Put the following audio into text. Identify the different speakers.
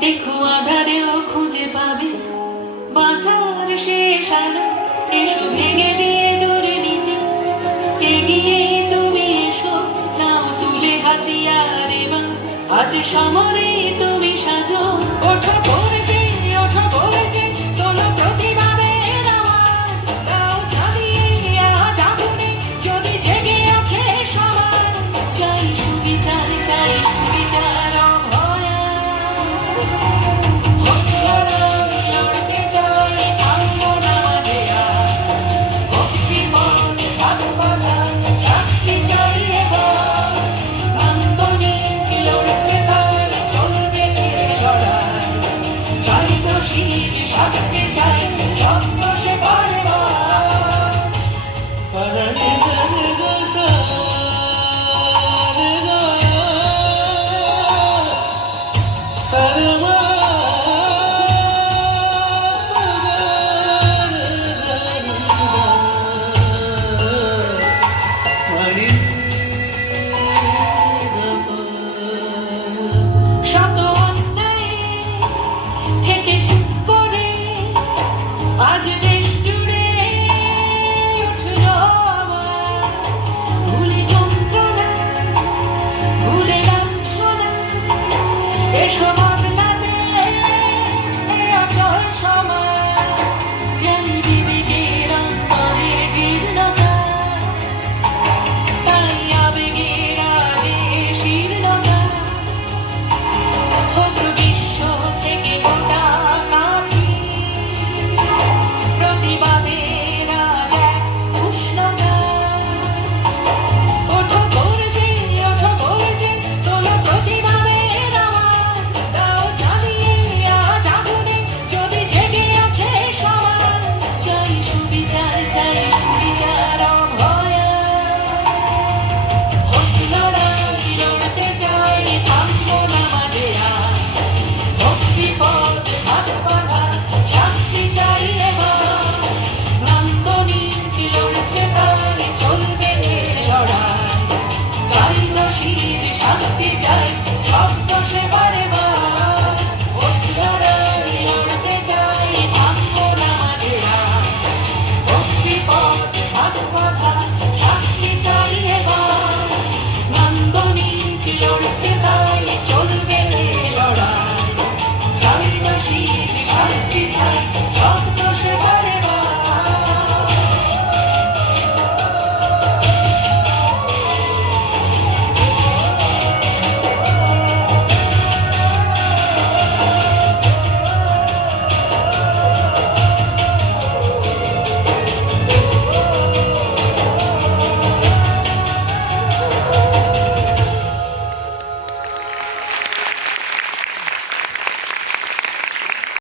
Speaker 1: একটু আধারেও খুঁজে পাবে। বাঁচার শেষ আলো এসো ভেঙে দিয়ে দূরে নিতে। এগিয়ে তুমি এসো, নাও তুলে হাতিয়ার এবার আজ সমরে তুমি সাজো। ওঠো Thank you.